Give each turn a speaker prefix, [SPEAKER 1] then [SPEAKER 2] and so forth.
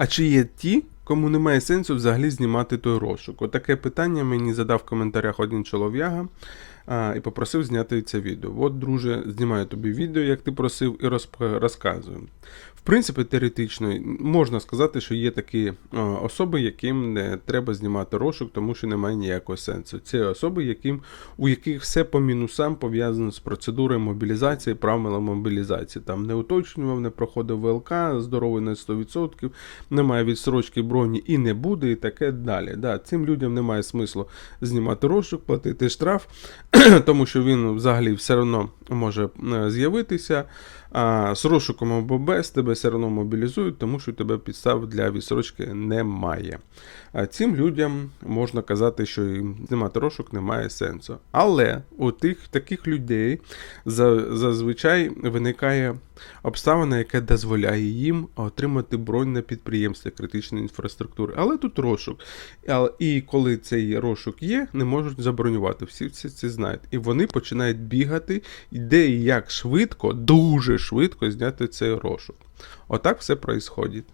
[SPEAKER 1] А чи є ті, кому немає сенсу взагалі знімати той розшук? Отаке питання мені задав в коментарях один чолов'яга а, і попросив зняти це відео. От, друже, знімаю тобі відео, як ти просив, і розп- розказую. В принципі, теоретично можна сказати, що є такі особи, яким не треба знімати розшук, тому що немає ніякого сенсу. Це особи, яким, у яких все по мінусам пов'язано з процедурою мобілізації, правилами мобілізації. Там не уточнював, не проходив ВЛК, здоровий на 100%, немає відсрочки броні і не буде, і таке далі. Да, цим людям немає смислу знімати розшук, платити штраф, тому що він взагалі все одно може е, з'явитися. А з розшуком або без тебе все одно мобілізують, тому що у тебе підстав для відсрочки немає. А цим людям можна казати, що знімати розшук немає сенсу. Але у тих таких людей за- зазвичай виникає обставина, яка дозволяє їм отримати бронь на підприємстві критичної інфраструктури. Але тут розшук. І коли цей розшук є, не можуть забронювати. Всі це, це знають. І вони починають бігати, де і як швидко, дуже швидко зняти цей розшук. Отак все происходить.